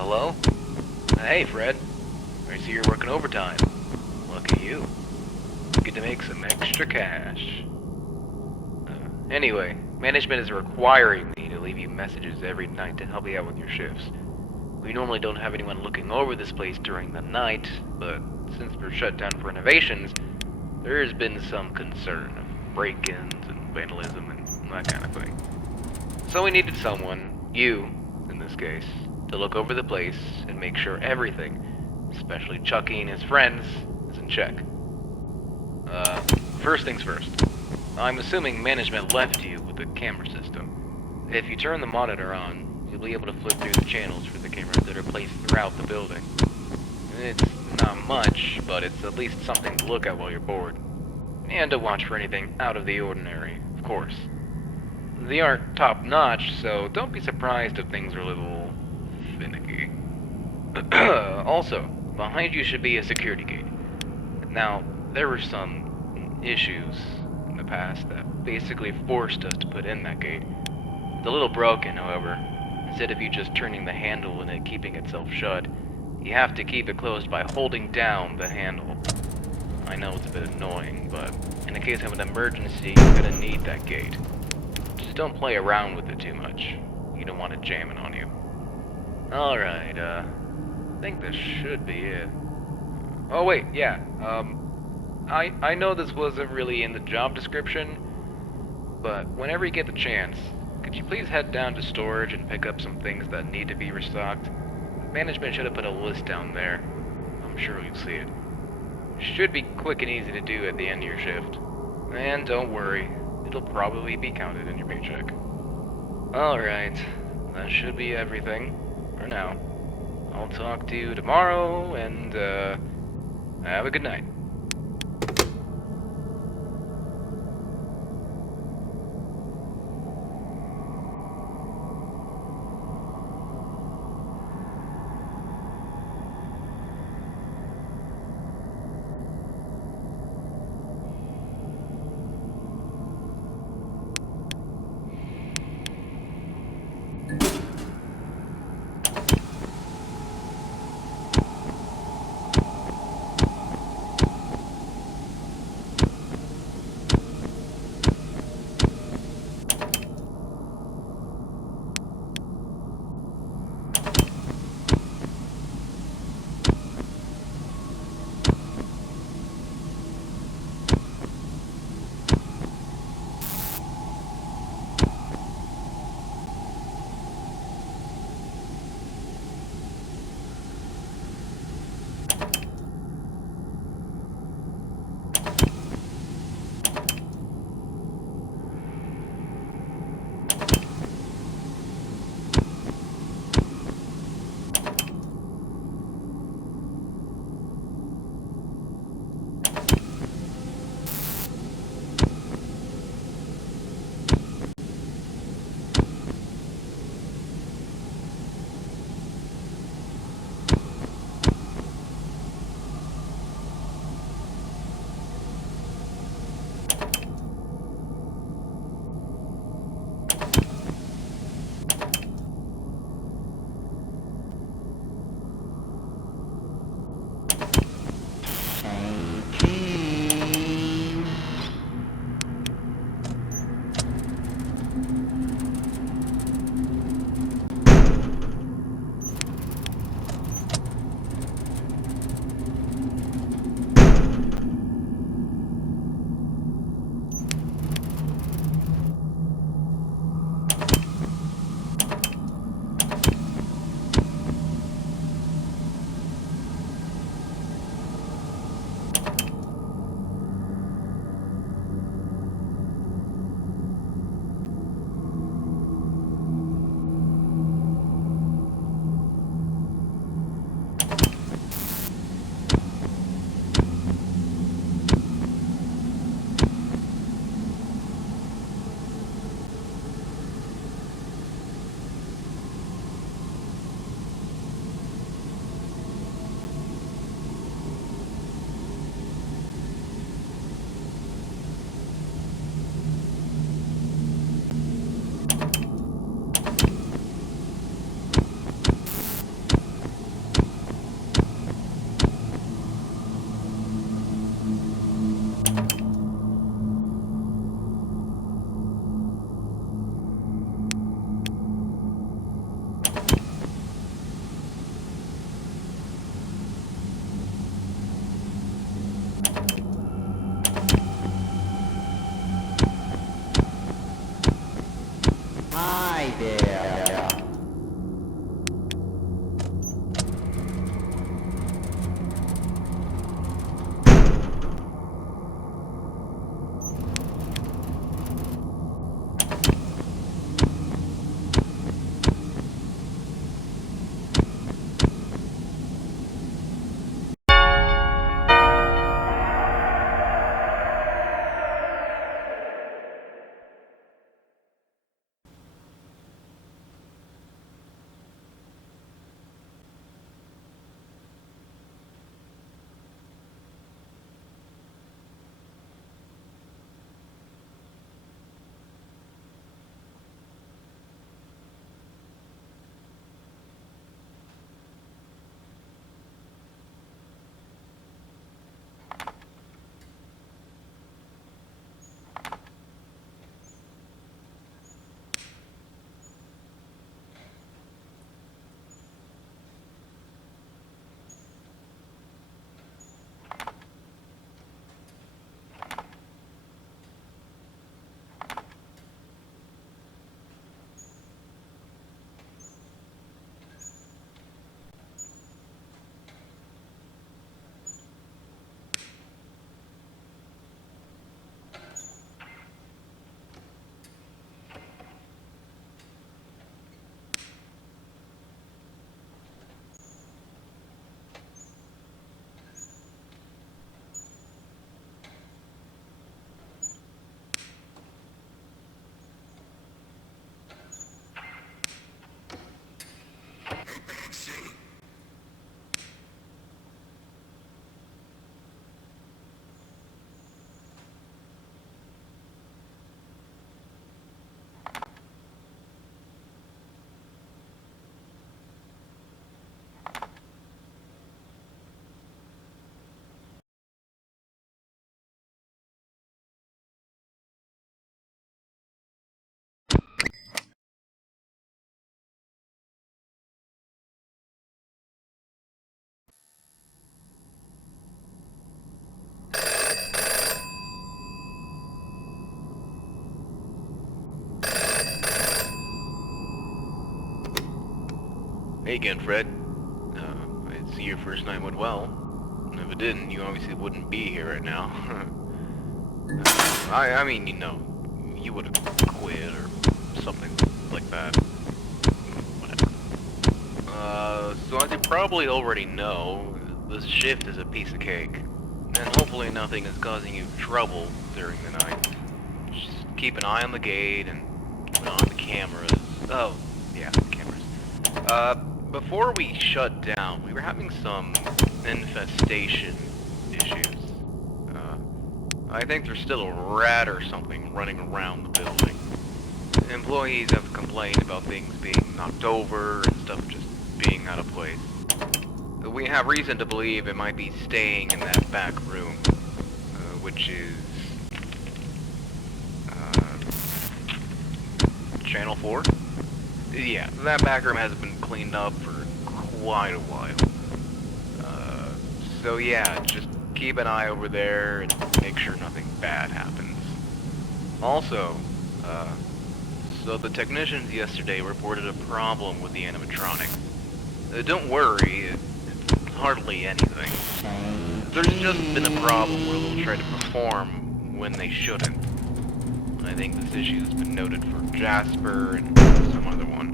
Hello? Hey, Fred. I see you're working overtime. Lucky you. Get to make some extra cash. Anyway, management is requiring me to leave you messages every night to help you out with your shifts. We normally don't have anyone looking over this place during the night, but since we're shut down for renovations, there has been some concern of break-ins and vandalism and that kind of thing. So we needed someone, you in this case, to look over the place and make sure everything, especially Chucky and his friends, is in check. First things first. I'm assuming management left you with the camera system. If you turn the monitor on, you'll be able to flip through the channels for the cameras that are placed throughout the building. It's not much, but it's at least something to look at while you're bored. And to watch for anything out of the ordinary, of course. They aren't top-notch, so don't be surprised if things are a little finicky. Also, behind you should be a security gate. Now, there were some issues in the past that basically forced us to put in that gate. It's a little broken, however. Instead of you just turning the handle and it keeping itself shut, you have to keep it closed by holding down the handle. I know it's a bit annoying, but in the case of an emergency, you're gonna need that gate. Just don't play around with it too much. You don't want it jamming on you. Alright, I think this should be it. Oh wait, yeah, I know this wasn't really in the job description, but whenever you get the chance, could you please head down to storage and pick up some things that need to be restocked? Management should have put a list down there. I'm sure you'll see it. Should be quick and easy to do at the end of your shift. And don't worry, it'll probably be counted in your paycheck. Alright, that should be everything for now. I'll talk to you tomorrow, and have a good night. Hey again, Fred. I see your first night went well. If it didn't, you obviously wouldn't be here right now. I mean, you know, you would have quit or something like that. Whatever. So as you probably already know, this shift is a piece of cake. And hopefully nothing is causing you trouble during the night. Just keep an eye on the gate and keep an eye on the cameras. Oh, yeah, the cameras. Before we shut down, we were having some infestation issues. I think there's still a rat or something running around the building. Employees have complained about things being knocked over and stuff just being out of place. We have reason to believe it might be staying in that back room, which is Channel 4? Yeah, that back room hasn't been cleaned up for quite a while. So yeah, just keep an eye over there and make sure nothing bad happens. Also, so the technicians yesterday reported a problem with the animatronic. Don't worry, it's hardly anything. There's just been a problem where they'll try to perform when they shouldn't. I think this issue has been noted for Jasper and some other one.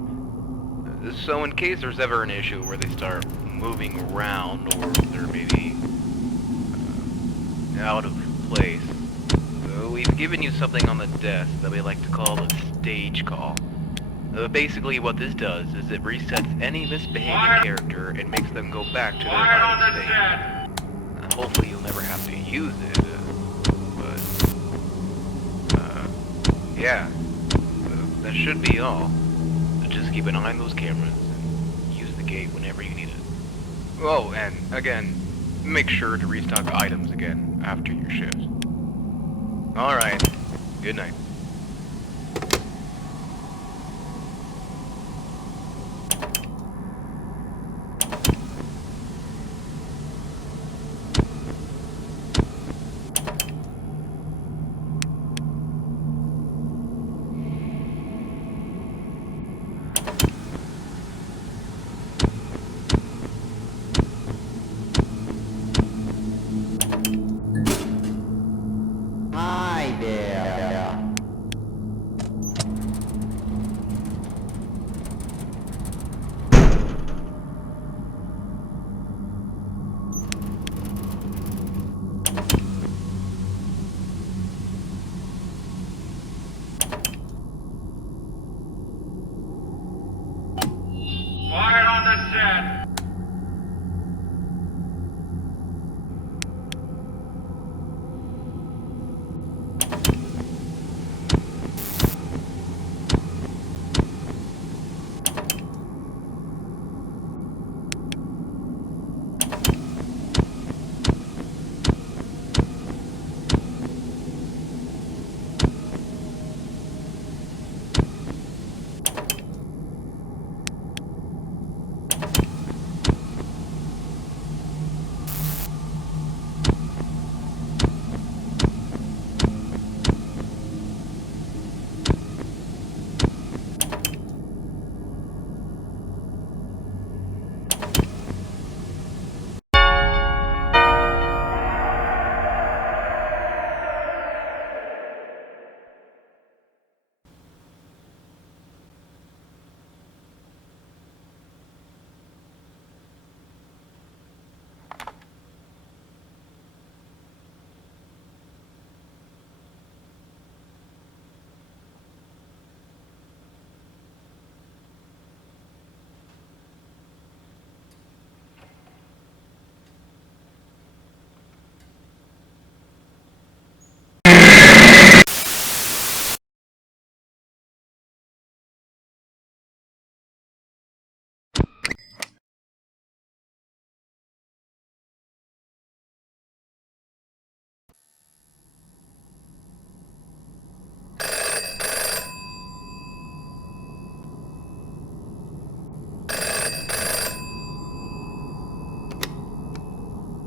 So in case there's ever an issue where they start moving around or they're maybe out of place, we've given you something on the desk that we like to call a stage call. Basically what this does is it resets any misbehaving character and makes them go back to their normal state. Hopefully you'll never have to use it, yeah, that should be all. Just keep an eye on those cameras and use the gate whenever you need it. Oh, and again, make sure to restock items again after your shift. Alright, good night. Hi there. Quiet on the set.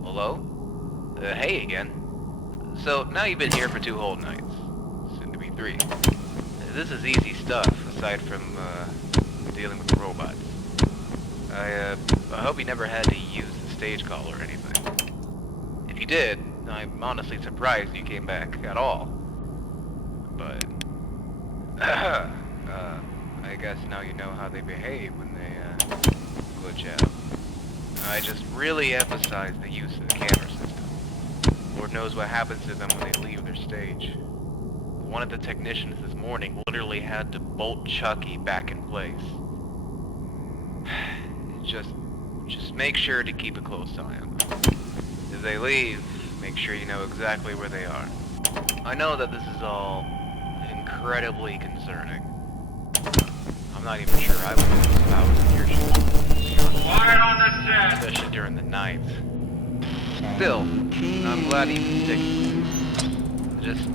Hello? Hey again. So, now you've been here for 2 whole nights. Soon to be 3. This is easy stuff, aside from, dealing with the robots. I hope you never had to use the stage call or anything. If you did, I'm honestly surprised you came back at all. But, I guess now you know how they behave when they, glitch out. I just really emphasize the use of the camera system. Lord knows what happens to them when they leave their stage. One of the technicians this morning literally had to bolt Chucky back in place. Just make sure to keep a close eye on them. If they leave, make sure you know exactly where they are. I know that this is all incredibly concerning. I'm not even sure I would do this if I was in your shoes. Quiet on the set! Especially during the night. Still, I'm glad you stick. Just,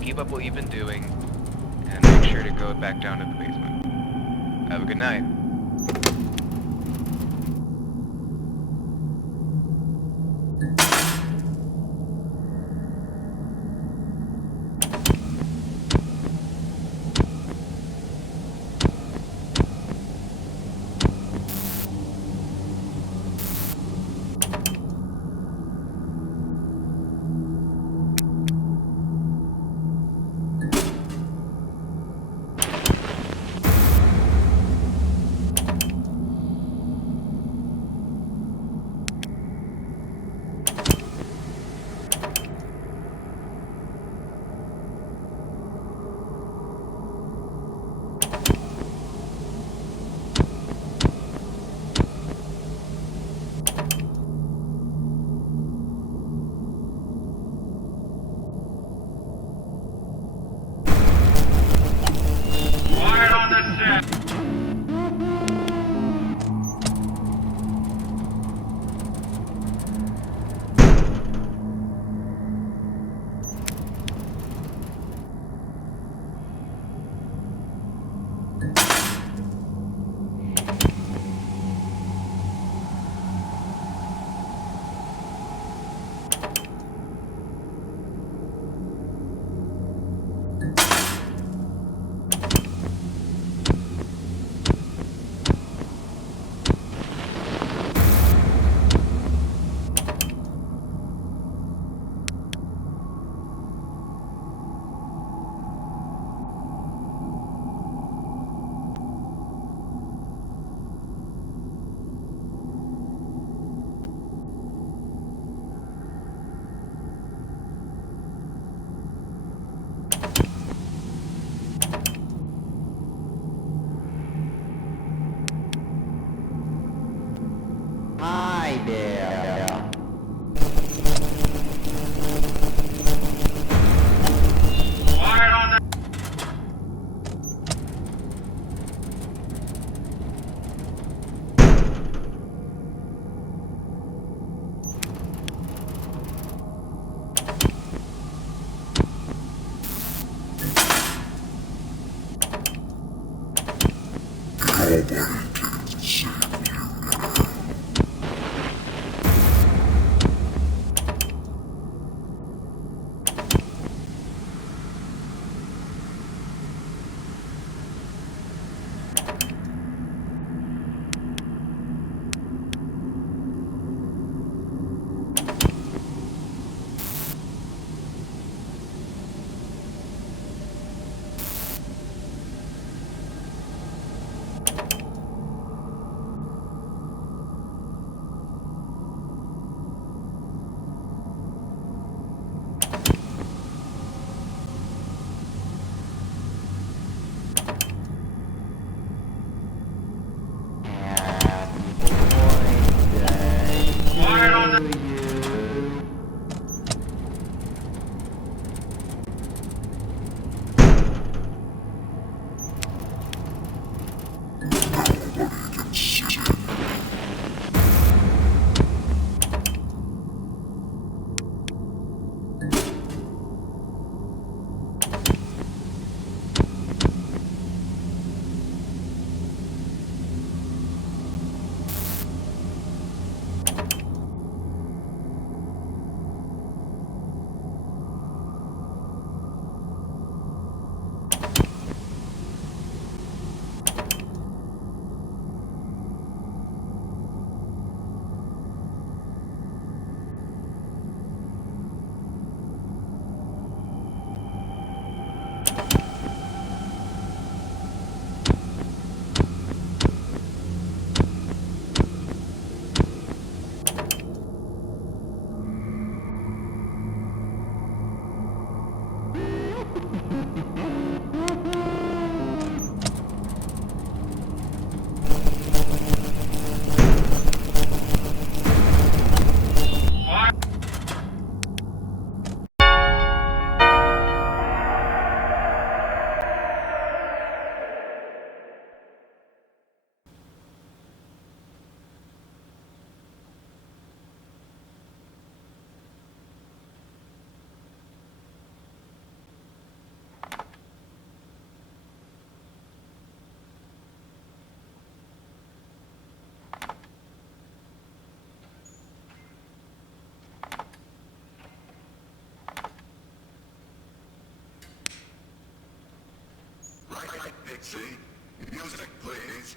keep up what you've been doing, and make sure to go back down to the basement. Have a good night. Quiet on the set! Hi there. Quiet on the... see? Music, please.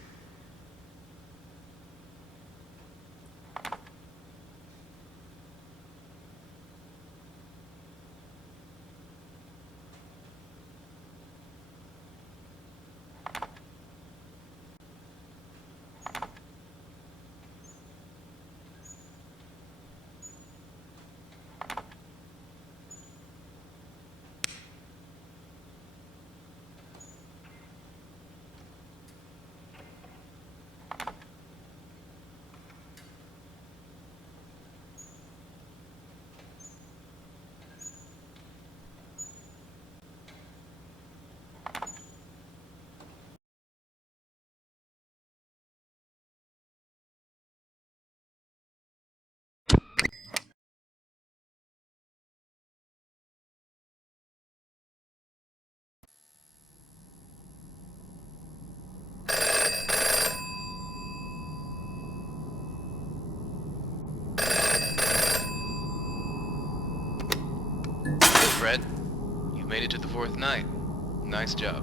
Fred, you've made it to the 4th night. Nice job.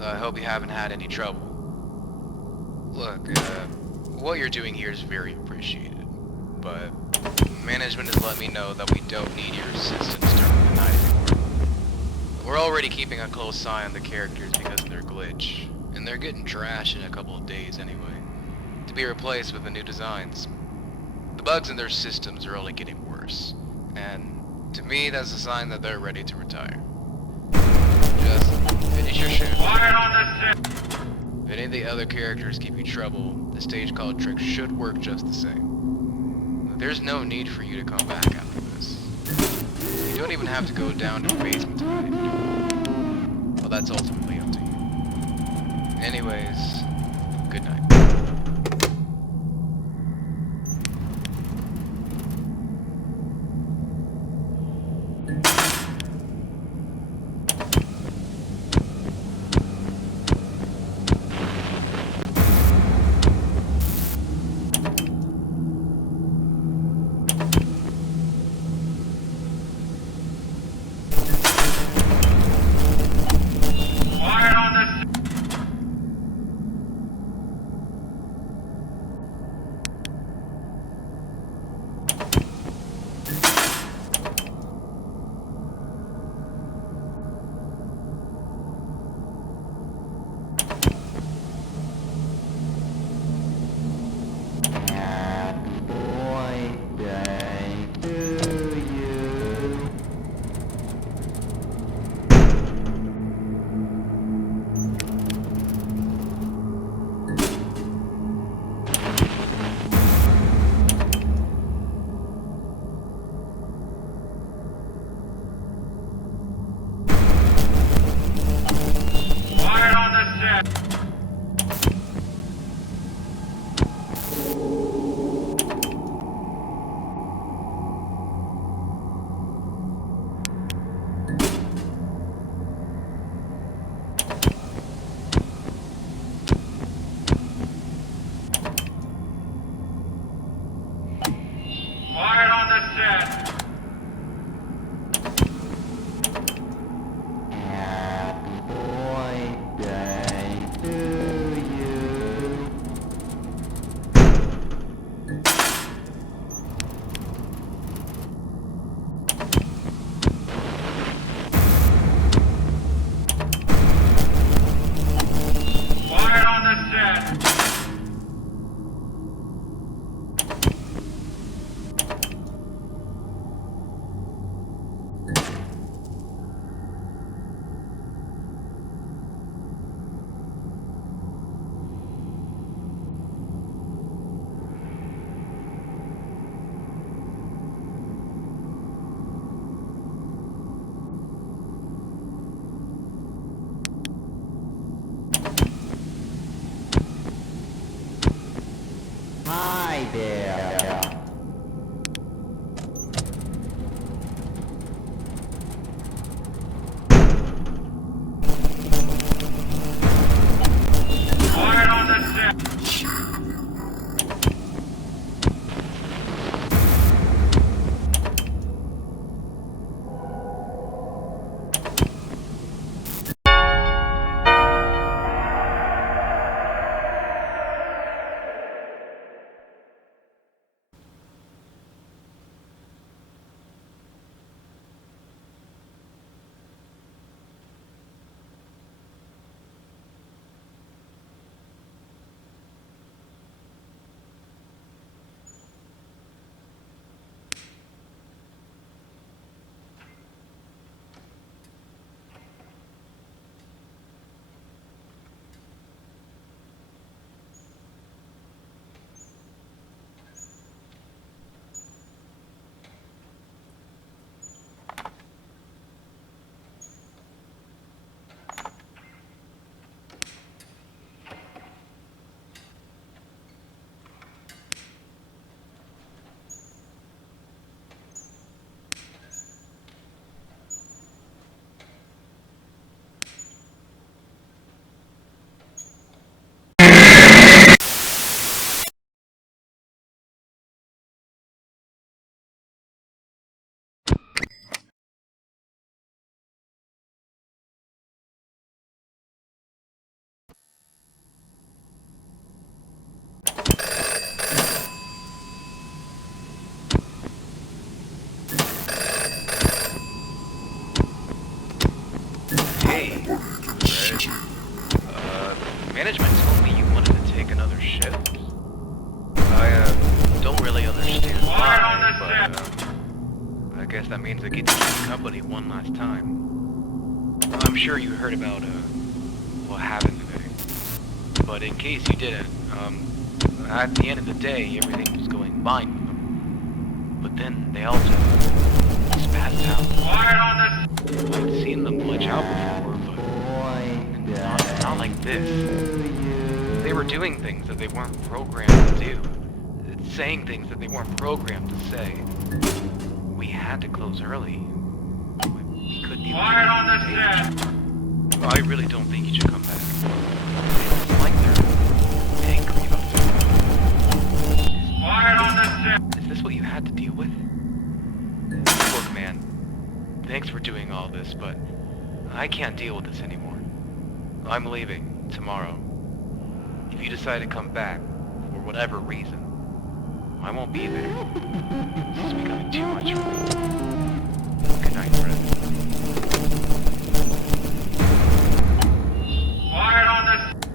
I hope you haven't had any trouble. Look, what you're doing here is very appreciated, but management has let me know that we don't need your assistance during the night anymore. We're already keeping a close eye on the characters because of their glitch, and they're getting trashed in a couple of days anyway, to be replaced with the new designs. The bugs in their systems are only getting worse, and to me, that's a sign that they're ready to retire. Just finish your shift. Quiet on the set. If any of the other characters give you trouble, the stage called trick should work just the same. There's no need for you to come back after this. You don't even have to go down to the basement tonight. Well, that's ultimately up to you. Anyways, good night. Quiet on the set. Happy birthday to you. Quiet on the set. Quiet on the set. Happy birthday to you. Quiet on the set. Hi there. Quiet on the set. set. I guess that means I get to keep you company one last time. I'm sure you heard about what happened today. But in case you didn't, at the end of the day, everything was going fine with them. But then they all just spazzed out. Quiet on the I'd seen them glitch out before, but not like this. They were doing things that they weren't programmed to do. Saying things that they weren't programmed to say. We had to close early. We couldn't even Quiet on the stage. set. I really don't think you should come back. It's like they're angry about something. Quiet on the set. Is this what you had to deal with? Look, man. Thanks for doing all this, but I can't deal with this anymore. I'm leaving tomorrow. If you decide to come back, for whatever reason, I won't be there. This is becoming too much for me. Good night, friend. Quiet on the set.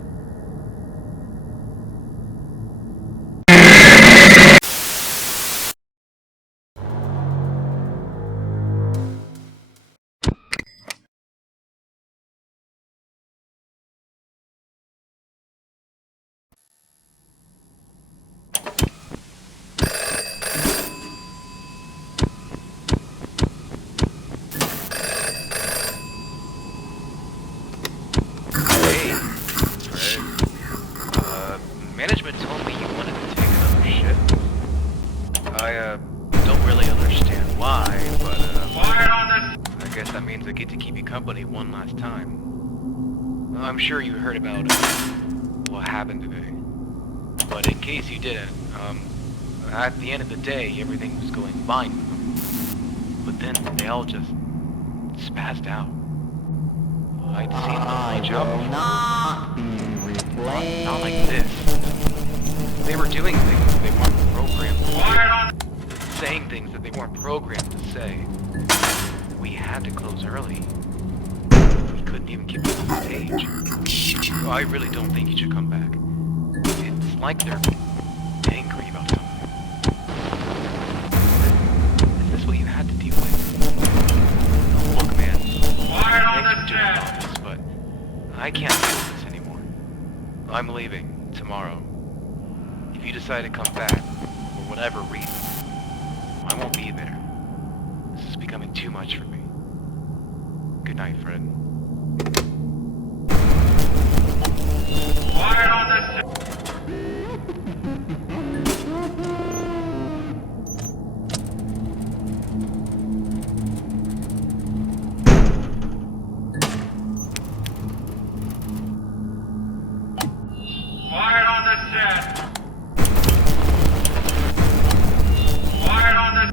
Hey, Fred. Management told me you wanted to take another shift. I, don't really understand why, but, Quiet on the I guess that means I get to keep you company one last time. I'm sure you heard about, what happened today. But in case you didn't, at the end of the day, everything was going fine with them. But then they all just spazzed out. I'd seen them I glitch out will before. not be replaced. Not like this. They were doing things that they weren't programmed to Quiet on do. Saying things that they weren't programmed to say. We had to close early. We couldn't even keep them on stage. I really don't think you should come back. It's like they're angry about something. Is this what you had to deal with? Look, man. Quiet on Thanks the for doing all set. this, but I can't deal with this anymore. I'm leaving tomorrow. If you decide to come back, for whatever reason, I won't be there. This is becoming too much for me. Good night, Fred. Quiet on the set. Quiet on the set. Quiet on the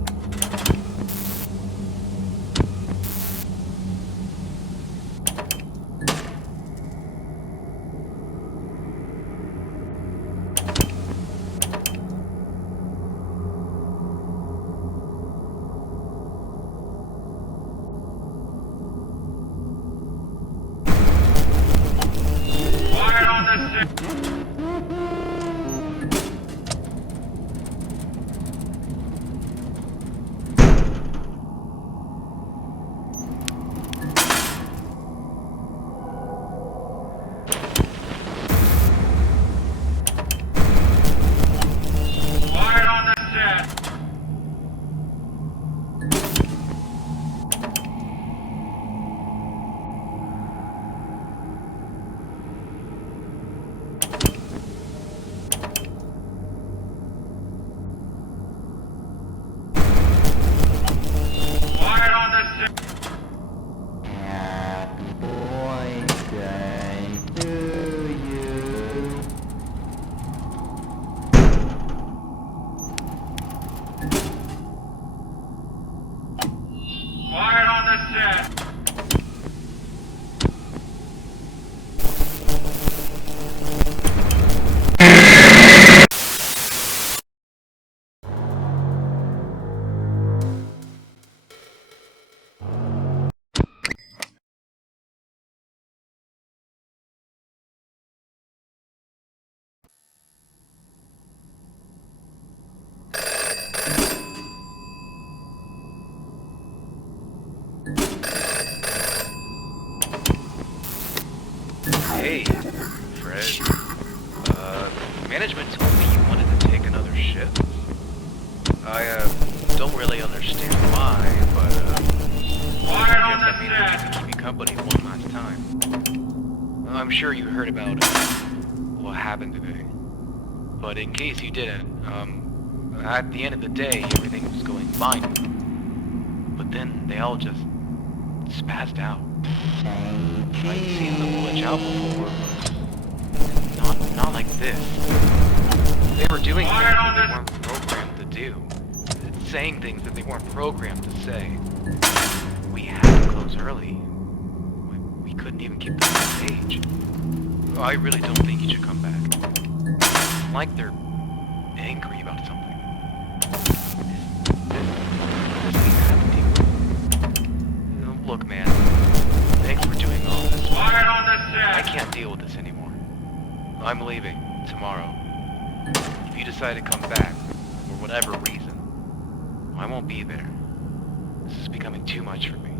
I don't really understand why, but Quiet I on guess that the means I set. get to keep you company one last time. I'm sure you heard about what happened today. But in case you didn't, at the end of the day, everything was going fine. But then they all just spazzed out. I'd seen them glitch out before, but not like this. They were doing things that they weren't programmed to do. Saying things that they weren't programmed to say. We had to close early. We couldn't even keep the same page. I really don't think you should come back. It's like they're angry about something. This thing had to deal with. Look, man. Thanks for doing all this. Quiet on the I set. can't deal with this anymore. I'm leaving tomorrow. If you decide to come back, for whatever reason, I won't be there. This is becoming too much for me.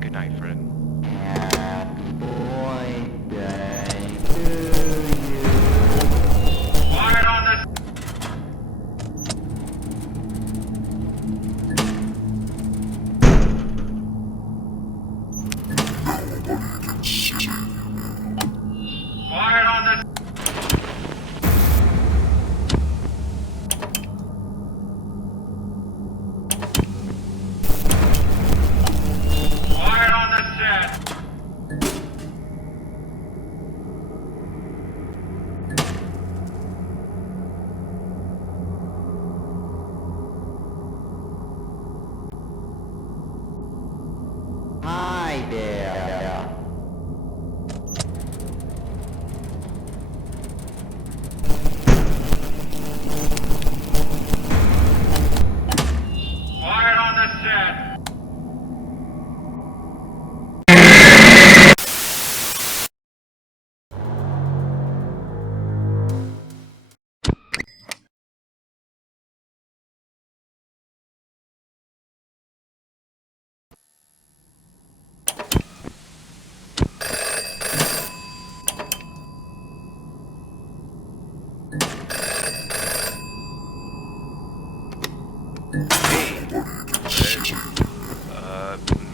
Good night, Fred. Happy birthday to you. Quiet on the Quiet on the Quiet on the set. Hi there. Quiet on the set.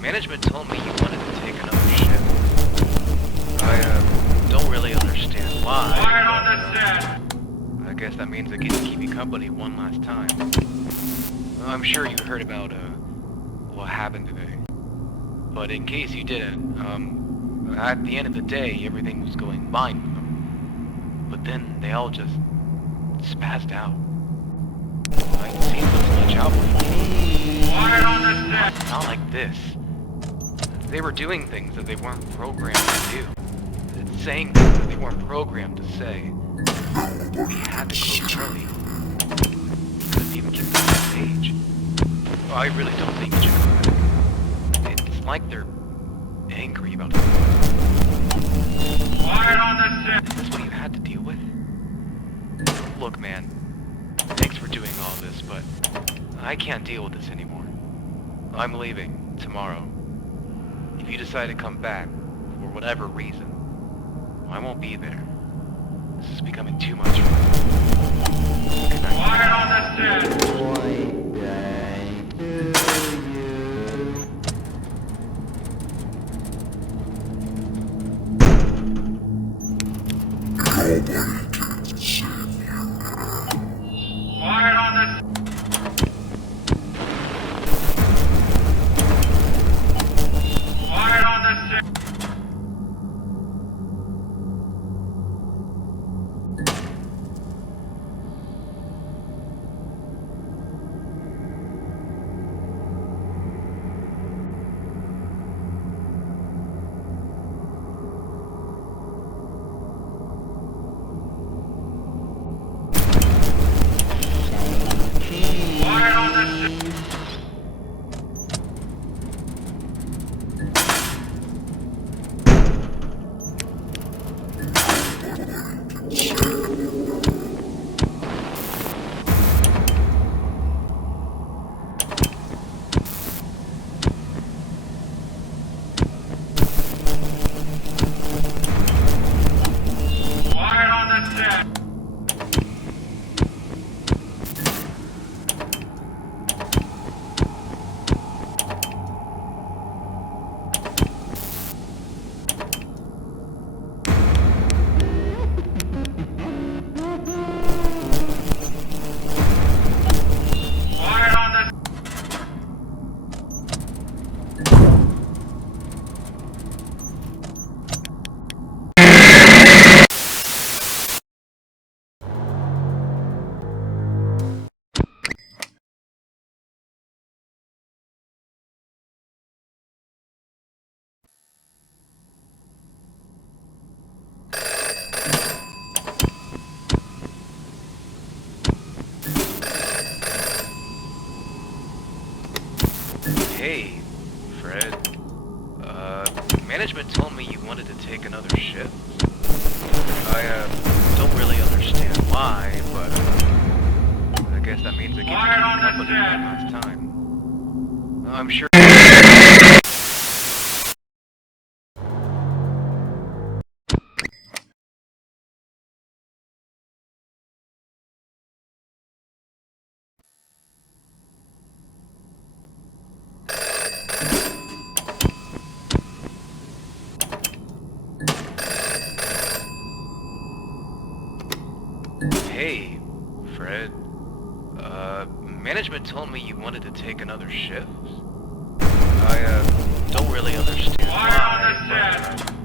Management told me you wanted to take another shift. I, don't really understand why. Quiet on the set. I guess that means I get to keep you company one last time. I'm sure you heard about, what happened today. But in case you didn't, at the end of the day, everything was going fine with them. But then they all just spazzed out. I'd seen them glitch out before. Quiet on the set. Not like this. They were doing things that they weren't programmed to do. Saying things that they weren't programmed to say. We had to close early. Couldn't even keep the same page. I really don't think you should come back. It's like they're angry about something. Quiet on the set. Is this what you had to deal with? Look, man. Thanks for doing all this, but I can't deal with this anymore. I'm leaving tomorrow. If you decide to come back, for whatever reason, I won't be there. This is becoming too much for me. Good night. Quiet on the set. Birthday to you. Quiet on the Quiet on the set. Hey, Fred. Management told me you wanted to take another shift. I, don't really understand why, but, I guess that means I get to Quiet keep on the company set. one last time. I'm sure. Hey, Fred. Management told me you wanted to take another shift. I, don't really understand Quiet on why, the set. but,